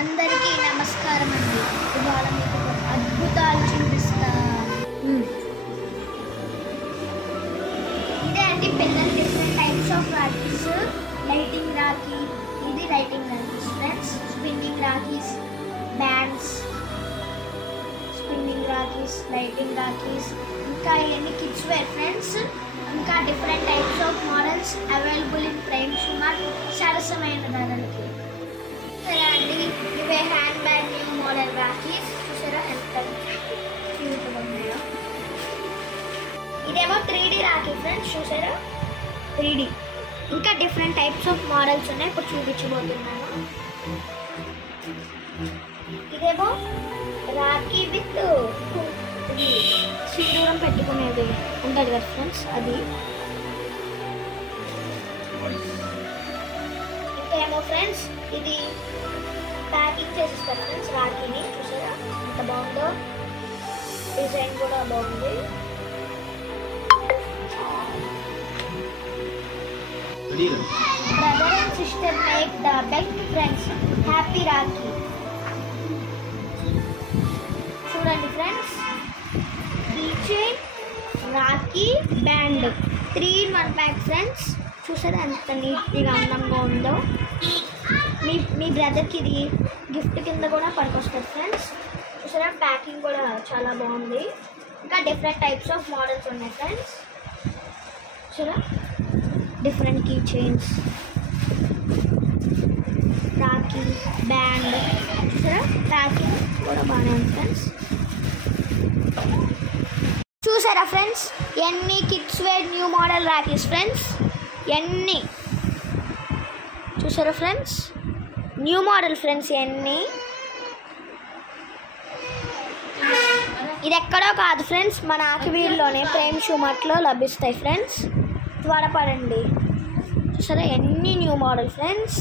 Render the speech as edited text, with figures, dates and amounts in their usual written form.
అందరికీ నమస్కారం అండి. ఇవాళ మీకు అద్భుతాలు చూపిస్తా. ఇదే అండి పిల్లలు different types of rakhis. Lighting rakhi, ఇది lighting rakhis friends. Spinning rakhis, bands, spinning rakhis, lighting rakhis, ఇంకా ఇవన్నీ కిడ్స్ వేర్ ఫ్రెండ్స్. ఇంకా different types of models available in prime షుమార్ సరసమైన ధరలకి. అండి ఇవే hand bag new model rakhis. చూసారా ఎంత క్యూట్గా ఉన్నాయో. ఇదేమో 3D రాఖీ ఫ్రెండ్స్. చూసారా 3D. ఇంకా డిఫరెంట్ టైప్స్ ఆఫ్ మోడల్స్ ఉన్నాయి, ఇప్పుడు చూపించబోతున్నాను. ఇదేమో రాఖీ విత్ ఇది సింధూరం పెట్టుకునేది ఉంటుంది కదా ఫ్రెండ్స్, అది. ఇంకా ఏమో ఫ్రెండ్స్ ఇది ప్యాకింగ్ చేసిస్తారు ఫ్రెండ్స్ రాఖీని. చూసారా ఎంత బాగుందో, డిజైన్ కూడా బాగుంది. Brother and sister make the best friends, happy rakhi. చూడండి friends, key chain, rakhi, band 3 in 1 pack friends. చూసారా ఎంత నీట్గా అందంగా ఉందో. మీ బ్రదర్కి ఇది గిఫ్ట్ కింద కూడా పనికొస్తుంది ఫ్రెండ్స్. చూసారా ప్యాకింగ్ కూడా చాలా బాగుంది. ఇంకా డిఫరెంట్ టైప్స్ ఆఫ్ మోడల్స్ ఉన్నాయి ఫ్రెండ్స్. చూసారా different key chains, rakhi, band. చూసారా ప్యాకింగ్ కూడా బాగానే ఉంది ఫ్రెండ్స్. చూసారా ఫ్రెండ్స్ ఎన్ని kids wear new model rakhis friends, ఎన్ని. చూసారా ఫ్రెండ్స్ న్యూ మోడల్ ఫ్రెండ్స్ ఇవన్నీ. ఇది ఎక్కడో కాదు ఫ్రెండ్స్, మన ఆకివీల్లోనే ప్రేమ్ షుమార్ట్లో లభిస్తాయి ఫ్రెండ్స్, త్వరపడండి. చూసారా ఎన్ని న్యూ మోడల్ ఫ్రెండ్స్.